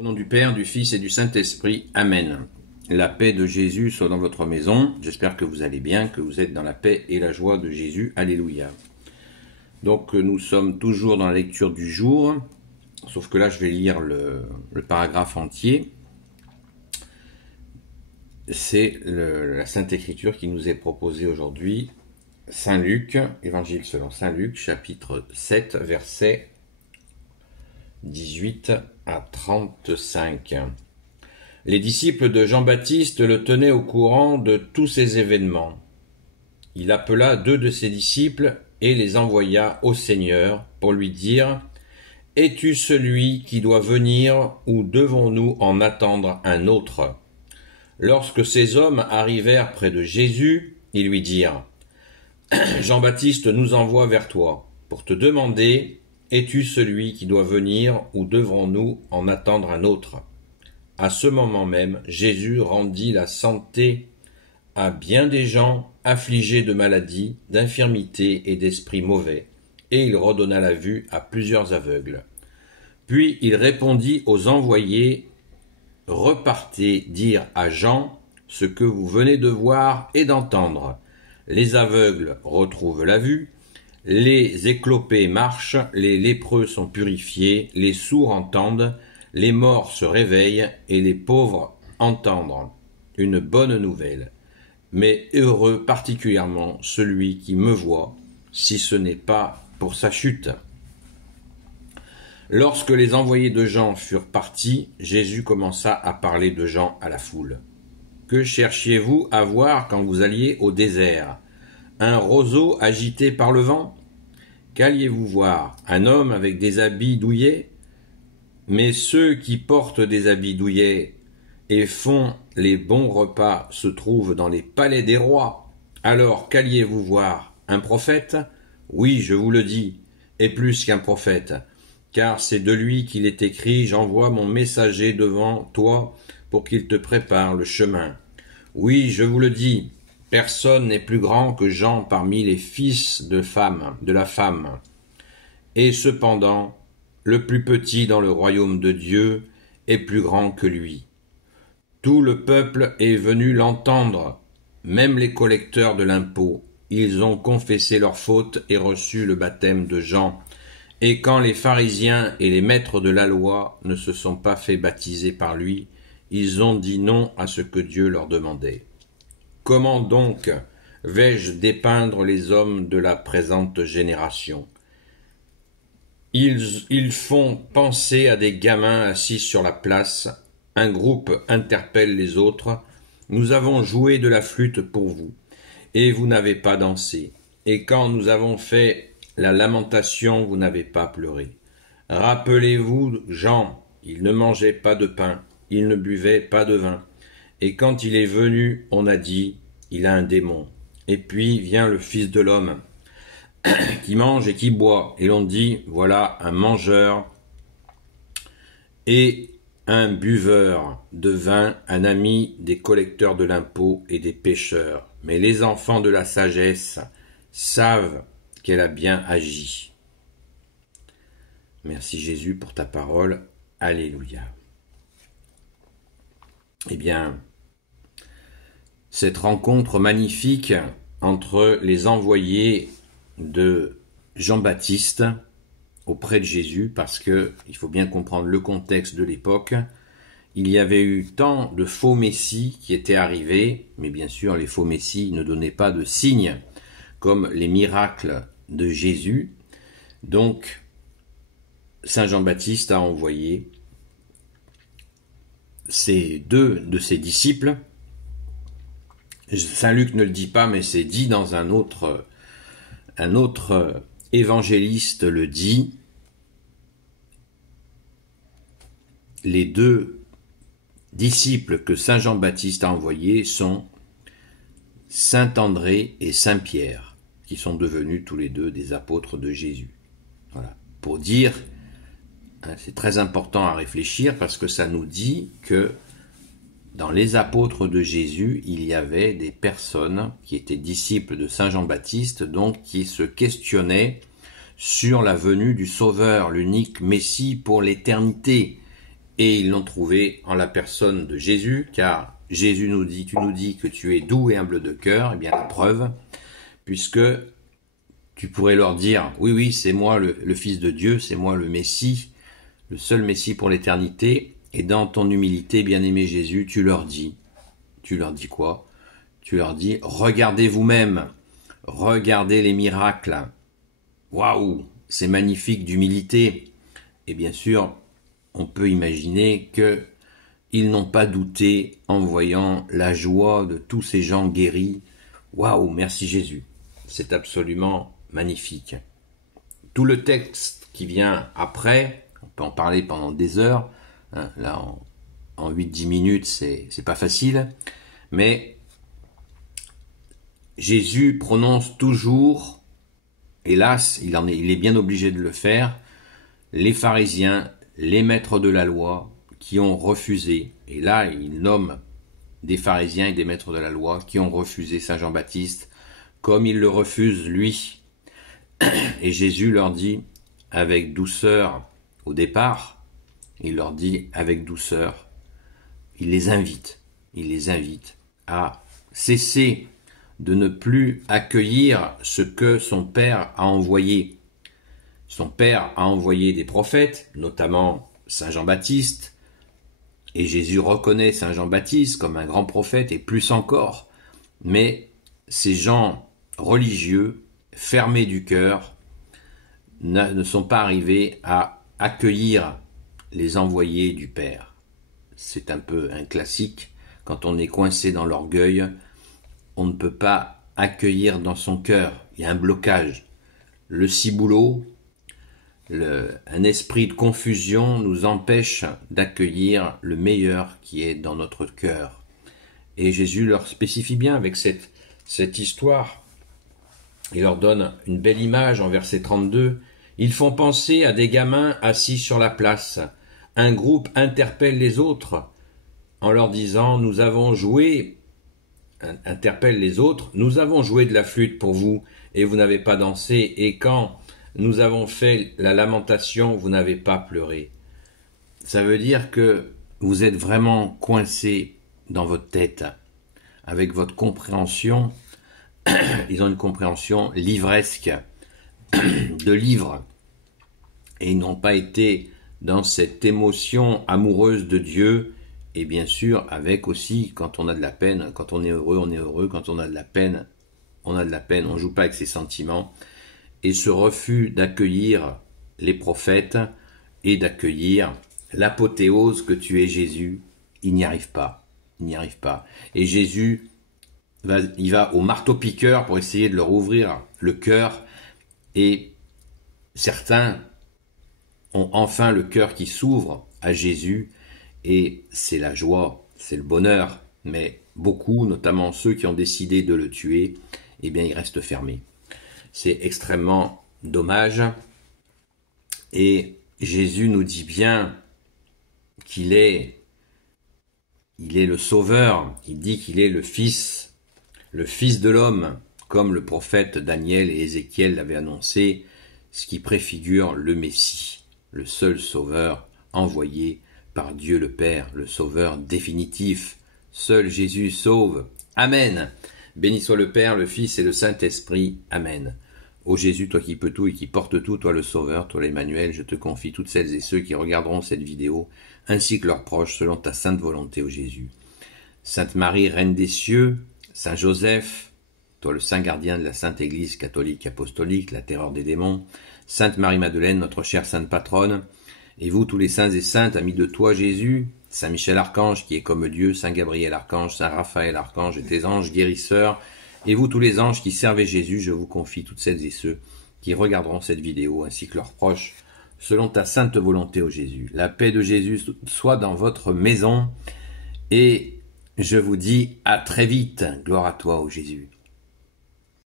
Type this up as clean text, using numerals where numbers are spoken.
Au nom du Père, du Fils et du Saint-Esprit. Amen. La paix de Jésus soit dans votre maison. J'espère que vous allez bien, que vous êtes dans la paix et la joie de Jésus. Alléluia. Donc nous sommes toujours dans la lecture du jour, sauf que là je vais lire le paragraphe entier. C'est la Sainte Écriture qui nous est proposée aujourd'hui. Saint Luc, Évangile selon Saint Luc, chapitre 7, versets 18 à 35. Les disciples de Jean-Baptiste le tenaient au courant de tous ces événements. Il appela 2 de ses disciples et les envoya au Seigneur pour lui dire : « Es-tu celui qui doit venir ou devons-nous en attendre un autre ?» Lorsque ces hommes arrivèrent près de Jésus, ils lui dirent : « Jean-Baptiste nous envoie vers toi pour te demander : es-tu celui qui doit venir ou devrons-nous en attendre un autre ? À ce moment même, Jésus rendit la santé à bien des gens affligés de maladies, d'infirmités et d'esprits mauvais, et il redonna la vue à plusieurs aveugles. Puis il répondit aux envoyés : « Repartez dire à Jean ce que vous venez de voir et d'entendre. Les aveugles retrouvent la vue, les éclopés marchent, les lépreux sont purifiés, les sourds entendent, les morts se réveillent et les pauvres entendent. Une bonne nouvelle. Mais heureux particulièrement celui qui me voit, si ce n'est pas pour sa chute. » Lorsque les envoyés de Jean furent partis, Jésus commença à parler de Jean à la foule. « Que cherchiez-vous à voir quand vous alliez au désert ? Un roseau agité par le vent ? Qu'alliez-vous voir ? Un homme avec des habits douillets ? Mais ceux qui portent des habits douillets et font les bons repas se trouvent dans les palais des rois. Alors qu'alliez-vous voir ? Un prophète ? Oui, je vous le dis, et plus qu'un prophète, car c'est de lui qu'il est écrit : j'envoie mon messager devant toi pour qu'il te prépare le chemin. Oui, je vous le dis, personne n'est plus grand que Jean parmi les fils de la femme. Et cependant, le plus petit dans le royaume de Dieu est plus grand que lui. Tout le peuple est venu l'entendre, même les collecteurs de l'impôt. Ils ont confessé leurs fautes et reçu le baptême de Jean. Et quand les pharisiens et les maîtres de la loi ne se sont pas fait baptiser par lui, ils ont dit non à ce que Dieu leur demandait. Comment donc vais-je dépeindre les hommes de la présente génération ? Ils font penser à des gamins assis sur la place. Un groupe interpelle les autres. Nous avons joué de la flûte pour vous, et vous n'avez pas dansé. Et quand nous avons fait la lamentation, vous n'avez pas pleuré. Rappelez-vous Jean, il ne mangeait pas de pain, il ne buvait pas de vin. Et quand il est venu, on a dit, il a un démon. Et puis vient le Fils de l'homme, qui mange et qui boit. Et l'on dit, voilà un mangeur et un buveur de vin, un ami des collecteurs de l'impôt et des pécheurs. Mais les enfants de la sagesse savent qu'elle a bien agi. Merci Jésus pour ta parole. Alléluia. Eh bien, cette rencontre magnifique entre les envoyés de Jean-Baptiste auprès de Jésus, parce que il faut bien comprendre le contexte de l'époque. Il y avait eu tant de faux messies qui étaient arrivés, mais bien sûr les faux messies ne donnaient pas de signes comme les miracles de Jésus. Donc Saint Jean-Baptiste a envoyé ces 2 de ses disciples. Saint Luc ne le dit pas, mais c'est dit dans un autre évangéliste le dit. Les 2 disciples que Saint Jean-Baptiste a envoyés sont Saint André et Saint Pierre, qui sont devenus tous les 2 des apôtres de Jésus. Voilà. Pour dire, c'est très important à réfléchir parce que ça nous dit que dans les apôtres de Jésus, il y avait des personnes qui étaient disciples de Saint Jean-Baptiste, donc qui se questionnaient sur la venue du Sauveur, l'unique Messie pour l'éternité, et ils l'ont trouvé en la personne de Jésus, car Jésus nous dit, tu nous dis que tu es doux et humble de cœur, et bien la preuve, puisque tu pourrais leur dire, oui, oui, c'est moi le Fils de Dieu, c'est moi le Messie, le seul Messie pour l'éternité, et dans ton humilité, bien-aimé Jésus, tu leur dis quoi? Tu leur dis, regardez vous-même, regardez les miracles, waouh, c'est magnifique d'humilité, et bien sûr, on peut imaginer que ils n'ont pas douté en voyant la joie de tous ces gens guéris. Waouh, merci Jésus. C'est absolument magnifique. Tout le texte qui vient après, on peut en parler pendant des heures, hein, là en 8-10 minutes c'est pas facile, mais Jésus prononce toujours, hélas, il est bien obligé de le faire, les pharisiens, les maîtres de la loi, qui ont refusé, et là il nomme des pharisiens et des maîtres de la loi qui ont refusé Saint Jean-Baptiste, comme il le refuse lui. Et Jésus leur dit avec douceur au départ, il leur dit avec douceur, il les invite à cesser de ne plus accueillir ce que son Père a envoyé. Son Père a envoyé des prophètes, notamment Saint Jean-Baptiste, et Jésus reconnaît Saint Jean-Baptiste comme un grand prophète, et plus encore. Mais ces gens religieux, fermés du cœur, ne sont pas arrivés à accueillir les envoyés du Père. C'est un peu un classique. Quand on est coincé dans l'orgueil, on ne peut pas accueillir dans son cœur. Il y a un blocage. Le ciboulot, un esprit de confusion nous empêche d'accueillir le meilleur qui est dans notre cœur. Et Jésus leur spécifie bien avec cette histoire. Il leur donne une belle image en verset 32. Ils font penser à des gamins assis sur la place. Un groupe interpelle les autres en leur disant « Nous avons joué » interpelle les autres « Nous avons joué de la flûte pour vous et vous n'avez pas dansé, et quand nous avons fait la lamentation, vous n'avez pas pleuré. » Ça veut dire que vous êtes vraiment coincé dans votre tête, avec votre compréhension. Ils ont une compréhension livresque de livres, et ils n'ont pas été dans cette émotion amoureuse de Dieu, et bien sûr avec aussi, quand on a de la peine, quand on est heureux, quand on a de la peine, on a de la peine, on ne joue pas avec ses sentiments. Et ce refus d'accueillir les prophètes et d'accueillir l'apothéose que tu es Jésus, il n'y arrive pas. Et Jésus, il va au marteau-piqueur pour essayer de leur ouvrir le cœur, et certains ont enfin le cœur qui s'ouvre à Jésus, et c'est la joie, c'est le bonheur, mais beaucoup, notamment ceux qui ont décidé de le tuer, eh bien ils restent fermés. C'est extrêmement dommage, et Jésus nous dit bien qu'il est le Sauveur. Il dit qu'il est le Fils de l'homme, comme le prophète Daniel et Ézéchiel l'avaient annoncé, ce qui préfigure le Messie, le seul Sauveur envoyé par Dieu le Père, le Sauveur définitif. Seul Jésus sauve. Amen. Béni soit le Père, le Fils et le Saint-Esprit. Amen. Ô Jésus, toi qui peux tout et qui portes tout, toi le Sauveur, toi l'Emmanuel, je te confie toutes celles et ceux qui regarderont cette vidéo, ainsi que leurs proches, selon ta sainte volonté, ô Jésus. Sainte Marie, Reine des cieux, Saint Joseph, toi le saint gardien de la Sainte Église catholique apostolique, la terreur des démons, Sainte Marie-Madeleine, notre chère sainte patronne, et vous tous les saints et saintes, amis de toi Jésus, Saint Michel Archange qui est comme Dieu, Saint Gabriel Archange, Saint Raphaël Archange et tes anges guérisseurs, et vous tous les anges qui servez Jésus, je vous confie toutes celles et ceux qui regarderont cette vidéo ainsi que leurs proches, selon ta sainte volonté, ô Jésus. La paix de Jésus soit dans votre maison, et je vous dis à très vite. Gloire à toi, ô Jésus.